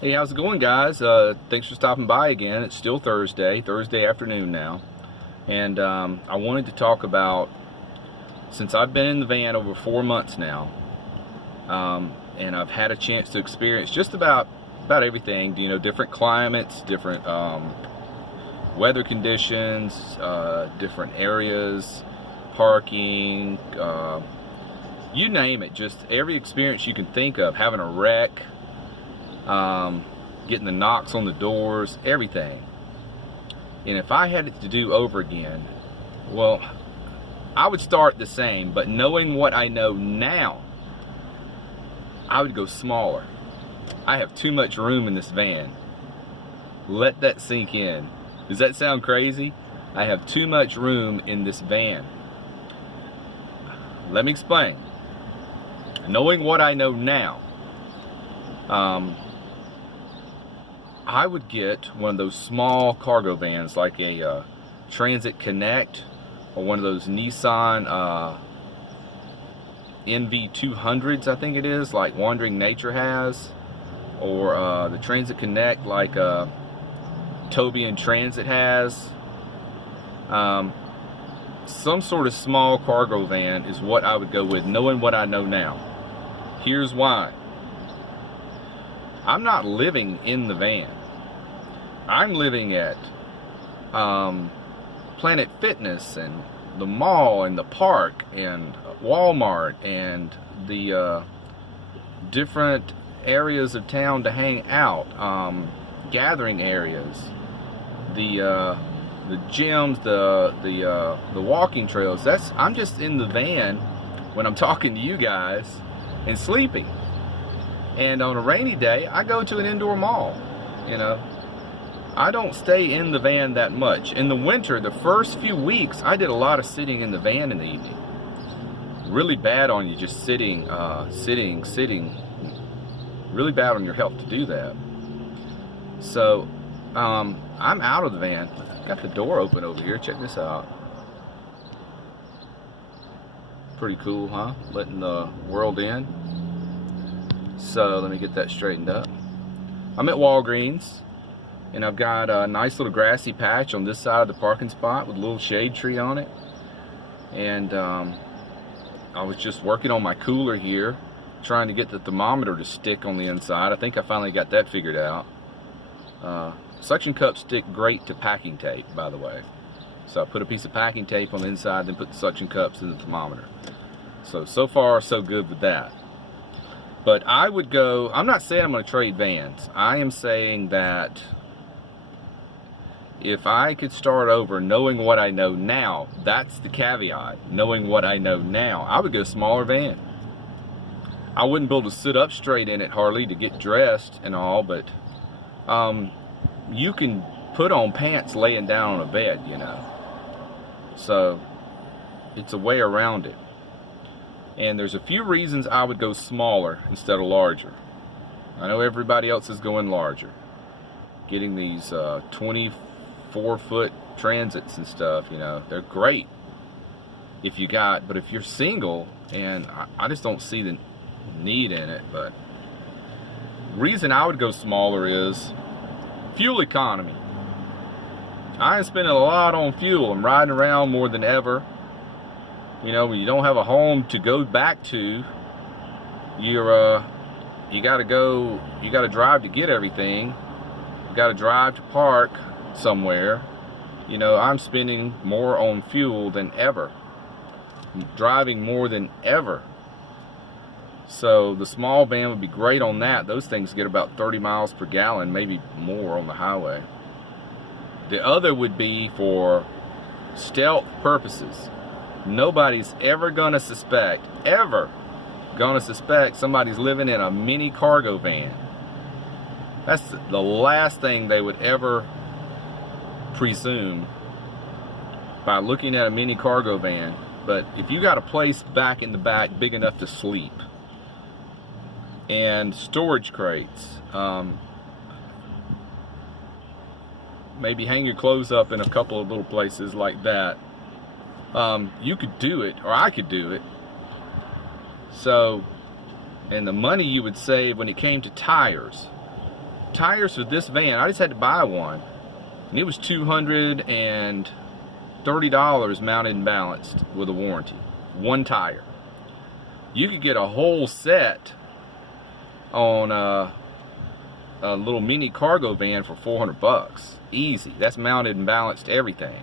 Hey, how's it going, guys? Thanks for stopping by again. It's still Thursday afternoon now. And I wanted to talk about, since I've been in the van over 4 months now, and I've had a chance to experience just about everything, different climates, different weather conditions, different areas, parking, you name it, just every experience you can think of, having a wreck, getting the knocks on the doors, everything. And if I had it to do over again, well, I would start the same, but knowing what I know now, I would go smaller. I have too much room in this van. Let that sink in. Does that sound crazy? I have too much room in this van. Let me explain. Knowing what I know now, I would get one of those small cargo vans, like a Transit Connect, or one of those Nissan NV200s, I think it is, like Wandering Nature has, or the Transit Connect, like Toby and Transit has. Some sort of small cargo van is what I would go with, knowing what I know now. Here's why. I'm not living in the van. I'm living at Planet Fitness and the mall and the park and Walmart and the different areas of town to hang out, gathering areas, the gyms, the walking trails. I'm just in the van when I'm talking to you guys and sleeping. And on a rainy day, I go to an indoor mall. I don't stay in the van that much. In the winter, the first few weeks, I did a lot of sitting in the van in the evening. Really bad on you, just sitting. Really bad on your health to do that. So, I'm out of the van. Got the door open over here. Check this out. Pretty cool, huh? Letting the world in. So, let me get that straightened up. I'm at Walgreens. And I've got a nice little grassy patch on this side of the parking spot with a little shade tree on it. And I was just working on my cooler here, trying to get the thermometer to stick on the inside. I think I finally got that figured out. Suction cups stick great to packing tape, by the way. So I put a piece of packing tape on the inside, then put the suction cups in the thermometer. So far, so good with that. But I would go, I'm not saying I'm going to trade vans. I am saying that if I could start over knowing what I know now, that's the caveat, knowing what I know now, I would go smaller van. I wouldn't be able to sit up straight in it hardly to get dressed and all, but you can put on pants laying down on a bed, So it's a way around it. And there's a few reasons I would go smaller instead of larger. I know everybody else is going larger. Getting these 24-foot transits and stuff, they're great but if you're single, and I just don't see the need in it. But the reason I would go smaller is fuel economy. I am spending a lot on fuel. I'm riding around more than ever. When you don't have a home to go back to, you gotta drive to get everything. You gotta drive to park somewhere. I'm spending more on fuel than ever. I'm driving more than ever. So the small van would be great on that. Those things get about 30 miles per gallon, maybe more on the highway. The other would be for stealth purposes. Nobody's ever gonna suspect somebody's living in a mini cargo van. That's the last thing they would ever presume by looking at a mini cargo van. But if you got a place back in the back big enough to sleep, and storage crates, maybe hang your clothes up in a couple of little places like that, you could do it, or I could do it. So, and the money you would save when it came to tires, tires for this van, I just had to buy one, and it was $230 mounted and balanced with a warranty. One tire. You could get a whole set on a little mini cargo van for $400. Easy. That's mounted and balanced everything.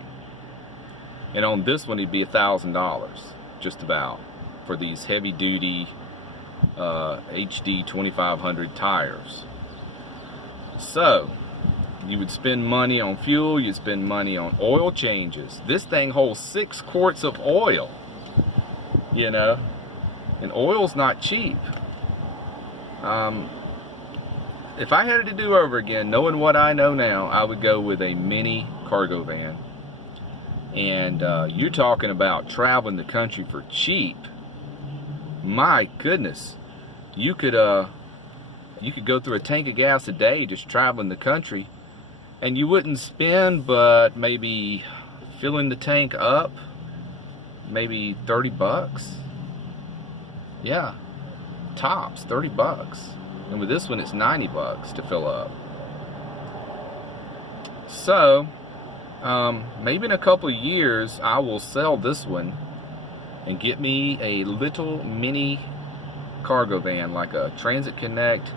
And on this one, it'd be $1,000, just about, for these heavy duty HD 2500 tires. So you would spend money on fuel, you'd spend money on oil changes. This thing holds 6 quarts of oil, you know, and oil's not cheap. If I had it to do over again, knowing what I know now, I would go with a mini cargo van. And you're talking about traveling the country for cheap. My goodness, you could go through a tank of gas a day just traveling the country, and you wouldn't spend but maybe filling the tank up, maybe $30. Yeah, tops $30. And with this one, it's $90 to fill up. So maybe in a couple of years, I will sell this one and get me a little mini cargo van like a Transit Connect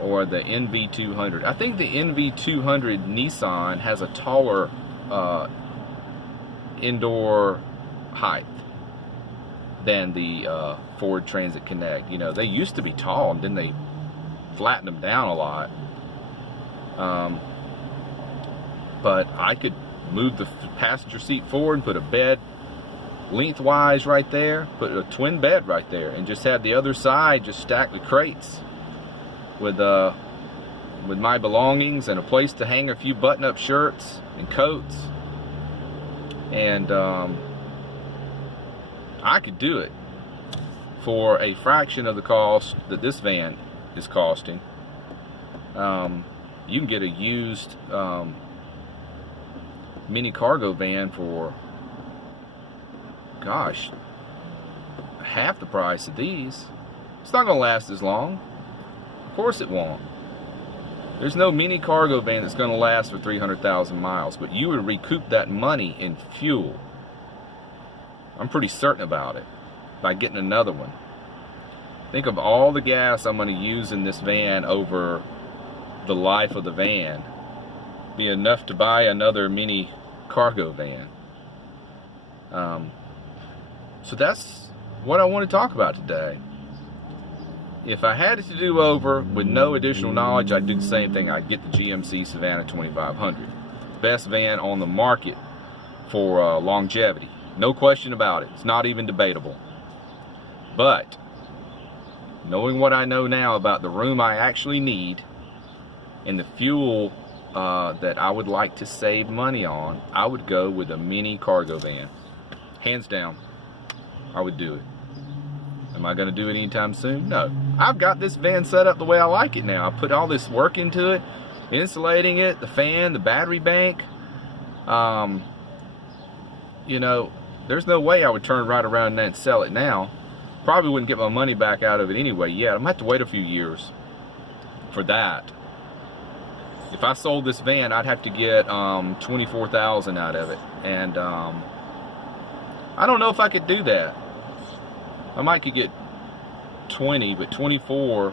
or the NV200. I think the NV200 Nissan has a taller indoor height than the Ford Transit Connect. You know, they used to be tall, and then they flattened them down a lot. But I could move the passenger seat forward and put a bed lengthwise right there, put a twin bed right there, and just have the other side just stacked with crates with my belongings and a place to hang a few button-up shirts and coats. And I could do it for a fraction of the cost that this van is costing. You can get a used mini cargo van for, gosh, half the price of these. It's not gonna last as long. Of course it won't. There's no mini cargo van that's gonna last for 300,000 miles, but you would recoup that money in fuel. I'm pretty certain about it, by getting another one. Think of all the gas I'm gonna use in this van over the life of the van. Be enough to buy another mini cargo van. So that's what I want to talk about today. If I had it to do over with no additional knowledge, I'd do the same thing. I'd get the GMC Savannah 2500. Best van on the market for longevity. No question about it. It's not even debatable. But knowing what I know now about the room I actually need and the fuel that I would like to save money on, I would go with a mini cargo van. Hands down, I would do it. Am I going to do it anytime soon? No. I've got this van set up the way I like it now. I put all this work into it, insulating it, the fan, the battery bank. You know, there's no way I would turn right around and sell it now. Probably wouldn't get my money back out of it anyway yet. I'm going to have to wait a few years for that. If I sold this van, I'd have to get $24,000 out of it. And I don't know if I could do that. I might could get 20, but 24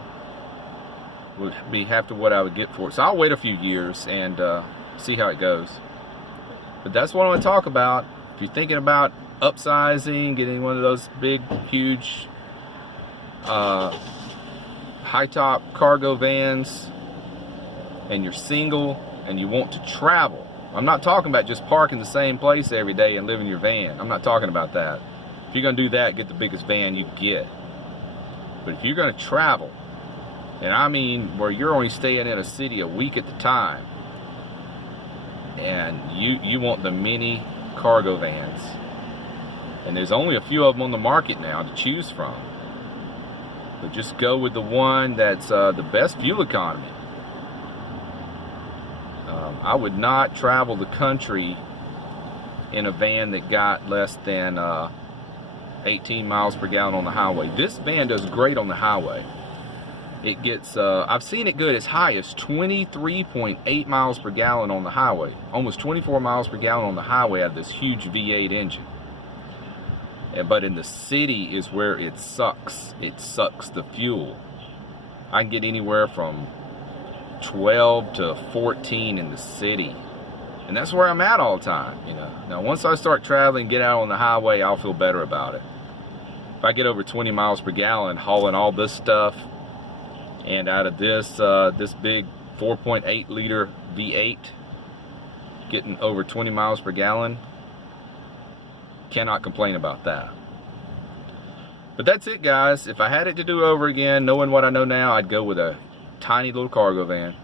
would be half to what I would get for it. So I'll wait a few years and see how it goes. But that's what I want to talk about. If you're thinking about upsizing, getting one of those big, huge, high-top cargo vans, and you're single and you want to travel. I'm not talking about just parking the same place every day and live in your van. I'm not talking about that. If you're going to do that, get the biggest van you get. But if you're going to travel, and I mean where you're only staying in a city a week at the time, and you want the mini cargo vans, and there's only a few of them on the market now to choose from, but just go with the one that's the best fuel economy. I would not travel the country in a van that got less than 18 miles per gallon on the highway. This van does great on the highway. it gets, I've seen it good as high as 23.8 miles per gallon on the highway. Almost 24 miles per gallon on the highway out of this huge V8 engine. But in the city is where it sucks. It sucks the fuel. I can get anywhere from 12 to 14 in the city. And that's where I'm at all the time, you know. Now, once I start traveling, get out on the highway, I'll feel better about it. If I get over 20 miles per gallon hauling all this stuff, and out of this this big 4.8 liter V8, getting over 20 miles per gallon, cannot complain about that. But that's it, guys. If I had it to do over again, knowing what I know now, I'd go with a tiny little cargo van,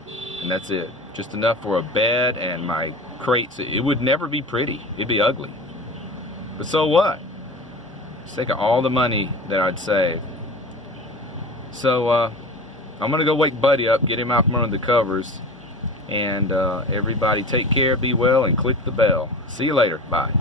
and that's it. Just enough for a bed and my crates. It would never be pretty. It'd be ugly. But so what? Just think of all the money that I'd save. So I'm gonna go wake Buddy up, get him out from under the covers, and everybody take care, be well, and click the bell. See you later. Bye.